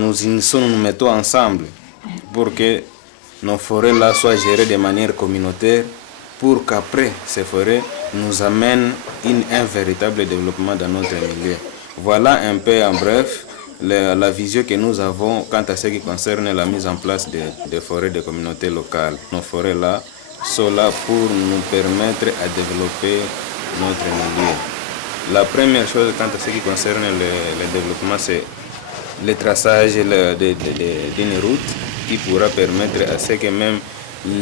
nous unissons, nous nous mettons ensemble pour que nos forêts-là soient gérées de manière communautaire, pour qu'après ces forêts nous amènent un véritable développement dans notre milieu. Voilà un peu en bref la vision que nous avons quant à ce qui concerne la mise en place des forêts de communautés locales. Nos forêts-là sont là pour nous permettre de développer notre milieu. La première chose quant à ce qui concerne le développement, c'est le traçage d'une route qui pourra permettre à ce que même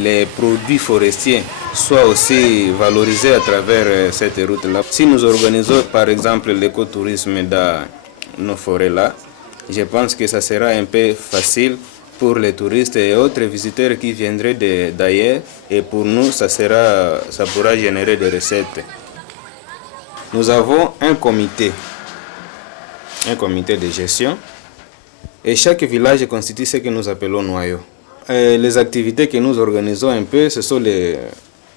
les produits forestiers soient aussi valorisés à travers cette route-là. Si nous organisons par exemple l'écotourisme dans nos forêts-là, je pense que ça sera un peu facile pour les touristes et autres visiteurs qui viendraient d'ailleurs, et pour nous, ça pourra générer des recettes. Nous avons un comité de gestion, et chaque village constitue ce que nous appelons noyau. Les activités que nous organisons un peu, ce sont des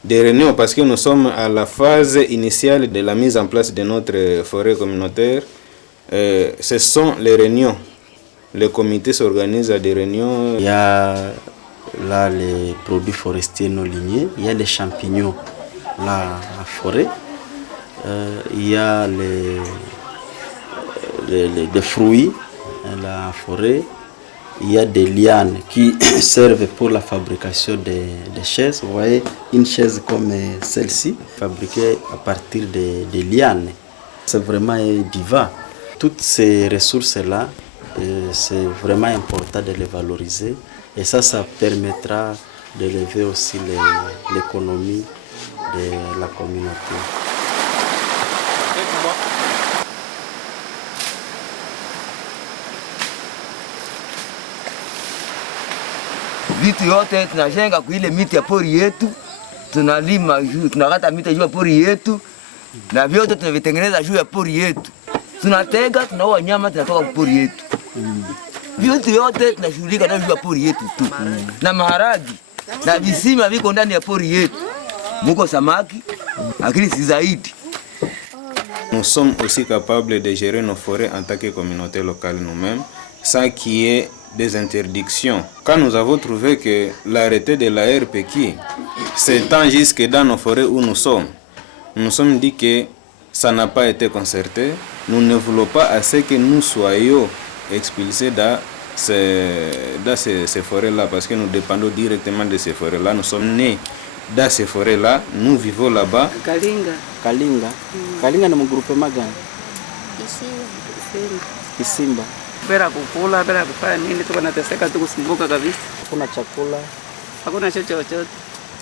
réunions, parce que nous sommes à la phase initiale de la mise en place de notre forêt communautaire. Ce sont les réunions. Le comité s'organise à des réunions. Il y a là les produits forestiers non lignés, il y a les champignons, là, la forêt. Il y a les fruits, la forêt. Il y a des lianes qui servent pour la fabrication des chaises. Vous voyez, une chaise comme celle-ci, fabriquée à partir des lianes. C'est vraiment vivant. Toutes ces ressources-là, c'est vraiment important de les valoriser. Et ça permettra d'élever aussi l'économie de la communauté. Vitu yote tunajenga kwa ile miti ya pori yetu, tunalima juu, tunakata miti juu ya pori yetu, na vyote tunavitengeneza juu ya pori yetu. Tunatega, tunaua nyama, tunatoka kwa pori yetu. Vitu yote tunashughulika na juu ya pori yetu tu. Na maharagi na visima viko ndani ya pori yetu. Muko samaki, lakini si zaidi. Nous sommes aussi capables de gérer nos forêts en tant que communauté locale nous-mêmes, sans qu'il y ait des interdictions. Quand nous avons trouvé que l'arrêté de la RPQ s'étend jusque dans nos forêts où nous sommes sommes dit que ça n'a pas été concerté. Nous ne voulons pas assez que nous soyons expulsés dans ces forêts-là, parce que nous dépendons directement de ces forêts-là. Nous sommes nés dans ces forêts-là, nous vivons là-bas. Kalinga. Kalinga ni mgroupement gani? Kisimba. Bila kukula, bila kufanya nini, tuko nateseka tu kusumbuka kabisa. Hakuna chakula. Hakuna chochote.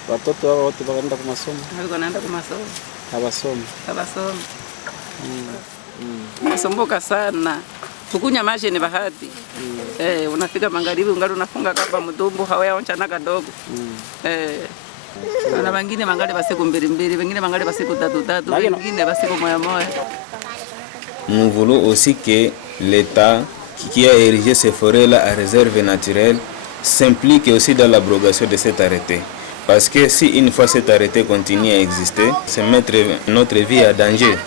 Watoto hao wote wanaenda kwa masomo. Wanaenda kwa masomo. Hawasomi. Nasumbuka sana. Kukunya maji ni bahati. Unafika magharibi ungali unafunga kamba mtumbu hawayaonchana kadogo. Na wengine mangali basiku mbili, wengine mangali basiku tatu, wengine basiku moya. Nous voulons aussi que l'État qui a érigé ces forêts-là à réserve naturelle s'implique aussi dans l'abrogation de cet arrêté. Parce que si une fois cet arrêté continue à exister, c'est mettre notre vie à danger.